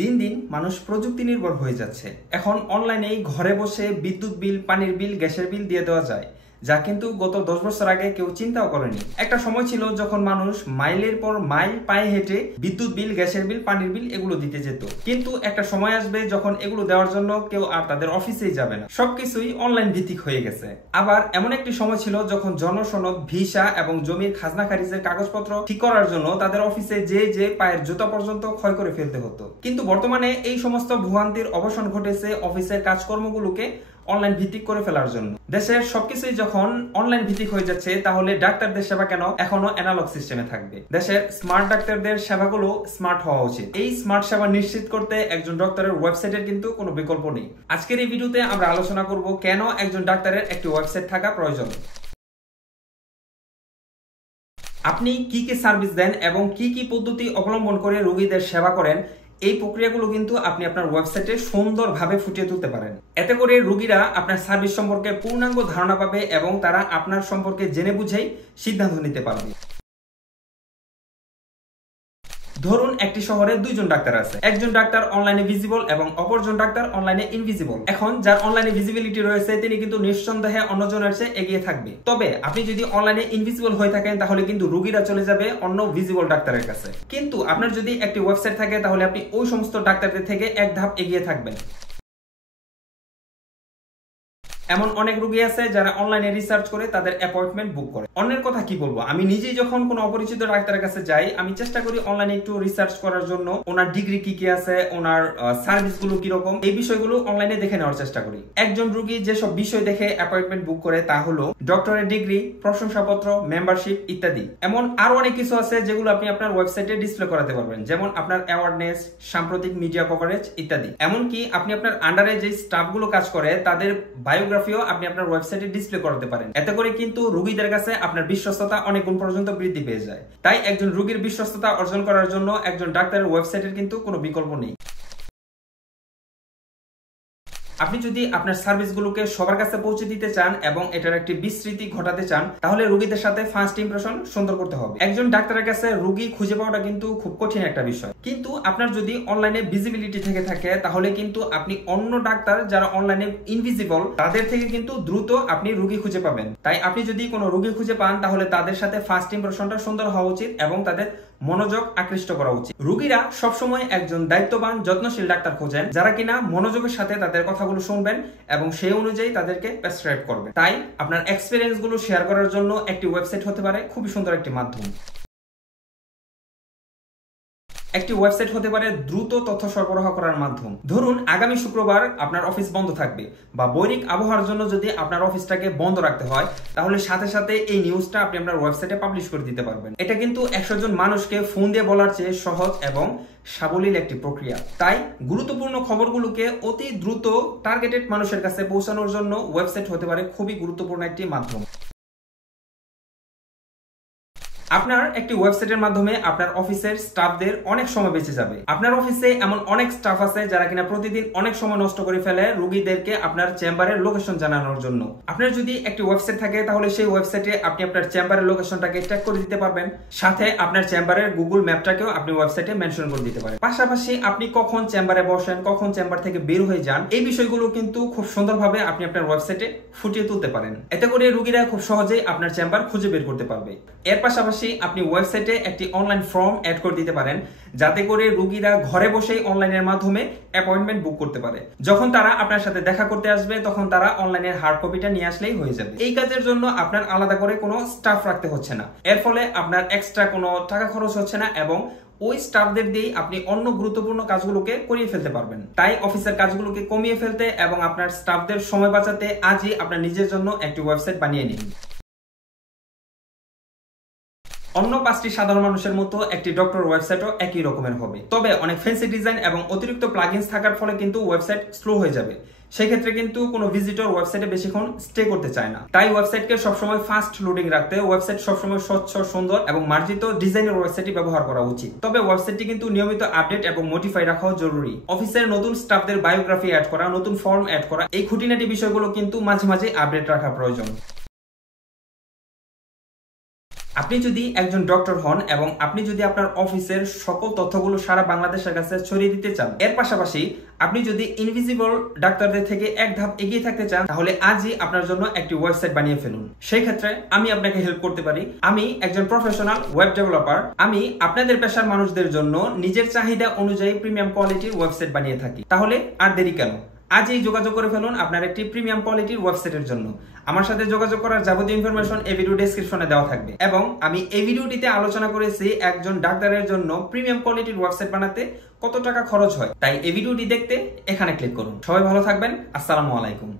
দিন দিন মানুষ প্রযুক্তি নির্ভর হয়ে যাচ্ছে। এখন অনলাইনেই ঘরে বসে বিদ্যুৎ বিল, পানির বিল, গ্যাসের বিল দিয়ে দেওয়া যায়, যা কিন্তু গত 10 বছর আগে কেউ চিন্তাও করেনি। একটা সময় ছিল যখন মানুষ মাইলের পর মাইল পায়ে হেঁটে বিদ্যুৎ বিল, গ্যাসের বিল, পানির বিল এগুলো দিতে যেত। কিন্তু একটা সময় আসবে যখন এগুলো দেওয়ার জন্য কেউ আর তাদের অফিসেই যাবে না, সবকিছুই অনলাইন ভিত্তিক হয়ে গেছে। আবার এমন একটি সময় ছিল যখন জনসনদ, ভিসা এবং জমির খাজনা খারিজের কাগজপত্র ঠিক করার জন্য তাদের অফিসে যে পায়ের জুতা পর্যন্ত ক্ষয় করে ফেলতে হতো। কিন্তু বর্তমানে এই সমস্ত ভোগান্তির অবসান ঘটেছে অফিসের কাজকর্মগুলোকে অনলাইন ভিত্তিক করে ফেলার জন্য। দেশের সবকিছুই যখন অনলাইন ভিত্তিক হয়ে যাচ্ছে, তাহলে ডাক্তারদের সেবা কেন এখনো অ্যানালগ সিস্টেমে থাকবে? দেশের স্মার্ট ডাক্তারদের সেবাগুলো স্মার্ট হওয়া উচিত। এই স্মার্ট সেবা নিশ্চিত করতে একজন ডাক্তারের ওয়েবসাইটের কিন্তু কোনো বিকল্প নেই। আজকের এই ভিডিওতে আমরা আলোচনা করব কেন একজন ডাক্তারের একটি ওয়েবসাইট থাকা প্রয়োজন, আপনি কি কি সার্ভিস দেন এবং কি কি পদ্ধতি অবলম্বন করে রোগীদের সেবা করেন। এই প্রক্রিয়াগুলো কিন্তু আপনি আপনার ওয়েবসাইটে সুন্দরভাবে ফুটিয়ে তুলতে পারেন। এতে করে রোগীরা আপনার সার্ভিস সম্পর্কে পূর্ণাঙ্গ ধারণা পাবে এবং তারা আপনার সম্পর্কে জেনে বুঝেই সিদ্ধান্ত নিতে পারবে। ধরুন একটি শহরে দুইজন ডাক্তার আছে, একজন ডাক্তার অনলাইনে ভিজিবল এবং অপরজন ডাক্তার অনলাইনে ইনভিজিবল। এখন যার অনলাইনে ভিজিবিলিটি রয়েছে তিনি কিন্তু নিঃসন্দেহে অন্যজনের চেয়ে এগিয়ে থাকবে। তবে আপনি যদি অনলাইনে ইনভিজিবল হয়ে থাকেন তাহলে কিন্তু রোগীরা চলে যাবে অন্য ভিজিবল ডাক্তারের কাছে। কিন্তু আপনার যদি একটি ওয়েবসাইট থাকে তাহলে আপনি ওই সমস্ত ডাক্তারদের থেকে এক ধাপ এগিয়ে থাকবেন। এমন অনেক রোগী আছে যারা অনলাইনে রিসার্চ করে তাদের অ্যাপয়েন্টমেন্ট বুক করে। অন্যের কথা কি বলবো, আমি নিজেই যখন কোনো অপরিচিত ডাক্তারের কাছে যাই, আমি চেষ্টা করি অনলাইনে একটু রিসার্চ করার জন্য, ওনার ডিগ্রি কি কি আছে, ওনার সার্ভিসগুলো কিরকম, এই বিষয়গুলো অনলাইনে দেখে নেওয়ার চেষ্টা করি। একজন রোগী যেসব বিষয় দেখে অ্যাপয়েন্টমেন্ট বুক করে তা হলো ডক্টরের ডিগ্রি, প্রশংসাপত্র, মেম্বারশিপ ইত্যাদি। এমন আরো অনেক কিছু আছে যেগুলো আপনি আপনার ওয়েবসাইটে ডিসপ্লে করাতে পারবেন, যেমন আপনার অ্যাওয়ারনেস, সাম্প্রতিক মিডিয়া কভারেজ ইত্যাদি। এমনকি আপনি আপনার আন্ডারে যে স্টাফগুলো কাজ করে তাদের বায়োগ্রাফিও আপনি আপনার ওয়েবসাইটে ডিসপ্লে করতে পারেন। এতে করে কিন্তু রোগীদের কাছে আপনার বিশ্বস্ততা অনেক গুণ পর্যন্ত বৃদ্ধি পেয়ে যায়। তাই একজন রোগীর বিশ্বস্ততা অর্জন করার জন্য একজন ডাক্তারের ওয়েবসাইটের কিন্তু কোনো বিকল্প নেই। আপনি যদি আপনার সার্ভিসগুলোকে সবার কাছে পৌঁছে দিতে চান এবং এটার একটি বিস্তৃতি ঘটাতে চান, তাহলে রোগীদের সাথে ফার্স্ট ইমপ্রেশন সুন্দর করতে হবে। একজন ডাক্তারের কাছে রোগী খুঁজে পাওয়াটা কিন্তু খুব কঠিন একটা বিষয়। কিন্তু আপনার যদি অনলাইনে ভিজিবিলিটি থেকে থাকে তাহলে কিন্তু আপনি অন্য ডাক্তার যারা অনলাইনে ইনভিজিবল তাদের থেকে কিন্তু দ্রুত আপনি রোগী খুঁজে পাবেন। তাই আপনি যদি কোনো রোগী খুঁজে পান তাহলে তাদের সাথে ফার্স্ট ইমপ্রেশনটা সুন্দর হওয়া উচিত এবং তাদের মনোযোগ আকৃষ্ট করা উচিত। রোগীরা সবসময় একজন দায়িত্ববান, যত্নশীল ডাক্তার খোঁজেন যারা কিনা মনোযোগের সাথে তাদের কথাগুলো শুনবেন এবং সেই অনুযায়ী তাদেরকে প্রেসক্রাইব করবেন। তাই আপনার এক্সপেরিয়েন্স গুলো শেয়ার করার জন্য একটি ওয়েবসাইট হতে পারে খুবই সুন্দর একটি মাধ্যম। একটি ওয়েবসাইট হতে পারে দ্রুত তথ্য সরবরাহ করার মাধ্যম। ধরুন আগামী শুক্রবার আপনার অফিস বন্ধ থাকবে বা বৈরিক আবহাওয়ার জন্য যদি আপনার অফিসটাকে বন্ধ রাখতে হয়, তাহলে সাথে সাথে এই নিউজটা আপনি আপনার ওয়েবসাইটে পাবলিশ করে দিতে পারবেন। এটা কিন্তু 100 জন মানুষকে ফোন দিয়ে বলার চেয়ে সহজ এবং সাবলীল একটি প্রক্রিয়া। তাই গুরুত্বপূর্ণ খবরগুলোকে অতি দ্রুত টার্গেটেড মানুষের কাছে পৌঁছানোর জন্য ওয়েবসাইট হতে পারে খুবই গুরুত্বপূর্ণ একটি মাধ্যম। আপনার একটি ওয়েবসাইটের মাধ্যমে আপনার অফিসের স্টাফদের অনেক সময় বেঁচে যাবে। আপনার অফিসে এমন অনেক স্টাফ আছে যারা কিনা প্রতিদিন অনেক সময় নষ্ট করে ফেলে রোগীদেরকে আপনার চেম্বারের লোকেশন জানানোর জন্য। আপনার যদি একটি ওয়েবসাইট থাকে তাহলে সেই ওয়েবসাইটে আপনি আপনার চেম্বারের লোকেশনটাকে ট্র্যাক করে দিতে পারবেন, সাথে আপনার চেম্বারের গুগল ম্যাপটাকেও আপনি ওয়েবসাইটে মেনশন করে দিতে পারেন। পাশাপাশি আপনি কখন চেম্বারে বসেন, কখন চেম্বার থেকে বের হয়ে যান, এই বিষয়গুলো কিন্তু খুব সুন্দরভাবে আপনি আপনার ওয়েবসাইটে ফুটিয়ে তুলতে পারেন। এতে করে রোগীরা খুব সহজেই আপনার চেম্বার খুঁজে বের করতে পারবে। এর পাশাপাশি আপনি ওয়েবসাইটে একটি অনলাইন ফর্ম অ্যাড করে দিতে পারেন যাতে করে রোগীরা ঘরে বসেই অনলাইনের মাধ্যমে অ্যাপয়েন্টমেন্ট বুক করতে পারে। যখন তারা আপনার সাথে দেখা করতে আসবে তখন তারা অনলাইনের হার্ড কপিটা নিয়ে আসলেই হয়ে যাবে। এই কাজের জন্য আপনার আলাদা করে কোনো স্টাফ রাখতে হচ্ছে না। এর ফলে আপনার এক্সট্রা কোনো টাকা খরচ হচ্ছে না এবং ওই স্টাফদের দিয়ে আপনি অন্য গুরুত্বপূর্ণ কাজগুলোকে করিয়ে ফেলতে পারবেন। তাই অফিসের কাজগুলোকে কমিয়ে ফেলতে এবং আপনার স্টাফদের সময় বাঁচাতে আজই আপনার নিজের জন্য একটি ওয়েবসাইট বানিয়ে নিন। অন্য 5টি সাধারণ মানুষের মতো একটি ডক্টর ওয়েবসাইটও একই রকমের হবে, তবে অনেক ফ্যান্সি ডিজাইন এবং অতিরিক্ত প্লাগইনস থাকার ফলে কিন্তু ওয়েবসাইট স্লো হয়ে যাবে। সেক্ষেত্রে কিন্তু কোনো ভিজিটর ওয়েবসাইটে বেশিক্ষণ স্টে করতে চায় না। তাই ওয়েবসাইটকে সবসময় ফাস্ট লোডিং রাখতে ওয়েবসাইট সবসময় স্বচ্ছ, সুন্দর এবং মার্জিত ডিজাইনের ওয়েবসাইটই ব্যবহার করা উচিত। তবে ওয়েবসাইটটি কিন্তু নিয়মিত আপডেট এবং মডিফাই রাখাও জরুরি। অফিসের নতুন স্টাফদের বায়োগ্রাফি অ্যাড করা, নতুন ফর্ম অ্যাড করা, এই খুঁটিনাটি বিষয়গুলো কিন্তু মাঝে মাঝে আপডেট রাখা প্রয়োজন। আপনি যদি একজন ডক্টর হন এবং আপনি যদি আপনার অফিসের সকল তথ্যগুলো সারা বাংলাদেশের কাছে ছড়িয়ে দিতে চান, এর পাশাপাশি আপনি যদি ইনভিজিবল ডাক্তারদের থেকে এক ধাপ এগিয়ে থাকতে চান, তাহলে আজই আপনার জন্য একটি ওয়েবসাইট বানিয়ে ফেলুন। সেই ক্ষেত্রে আমি আপনাকে হেল্প করতে পারি। আমি একজন প্রফেশনাল ওয়েব ডেভেলপার। আমি আপনাদের পেশার মানুষদের জন্য নিজের চাহিদা অনুযায়ী প্রিমিয়াম কোয়ালিটির ওয়েবসাইট বানিয়ে থাকি। তাহলে আর দেরি কেন, আজই যোগাযোগ করে ফেলুন আপনার একটি প্রিমিয়াম কোয়ালিটির ওয়েবসাইটের জন্য। আমার সাথে যোগাযোগ করার যাবতীয় ইনফরমেশন এই ভিডিও ডেসক্রিপশনে দেওয়া থাকবে, এবং আমি এই ভিডিওটিতে আলোচনা করেছি একজন ডাক্তারের জন্য প্রিমিয়াম কোয়ালিটির ওয়েবসাইট বানাতে কত টাকা খরচ হয়। তাই এই ভিডিওটি দেখতে এখানে ক্লিক করুন। সবাই ভালো থাকবেন। আসসালামু আলাইকুম।